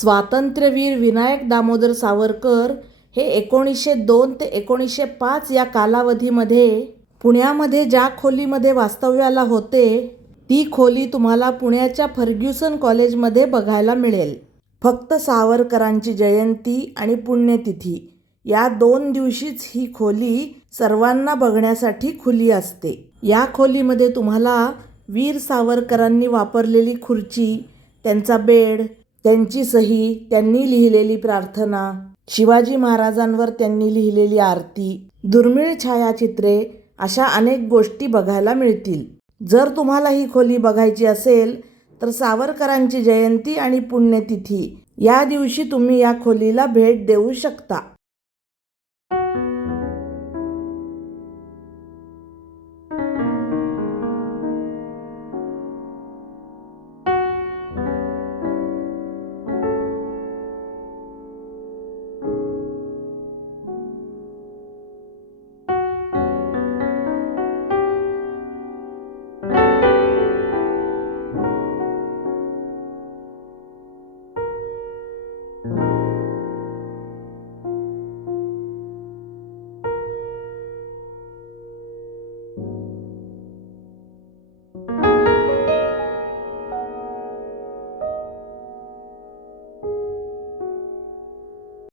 स्वातंत्र्यवीर विनायक दामोदर सावरकर हे एकोणीसशे दोन ते एकोणीसशे पाच या कालावधीमध्ये पुण्यामध्ये ज्या खोलीमध्ये वास्तव्याला होते ती खोली तुम्हाला पुण्याच्या फर्ग्युसन कॉलेजमध्ये बघायला मिळेल. फक्त सावरकरांची जयंती आणि पुण्यतिथी या दोन दिवशीच ही खोली सर्वांना बघण्यासाठी खुली असते. या खोलीमध्ये तुम्हाला वीर सावरकरांनी वापरलेली खुर्ची त्यांचा बेड त्यांची सही त्यांनी लिहिलेली प्रार्थना शिवाजी महाराजांवर त्यांनी लिहिलेली आरती दुर्मिळ छायाचित्रे अशा अनेक गोष्टी बघायला मिळतील. जर तुम्हाला ही खोली बघायची असेल तर सावरकरांची जयंती आणि पुण्यतिथी या दिवशी तुम्ही या खोलीला भेट देऊ शकता.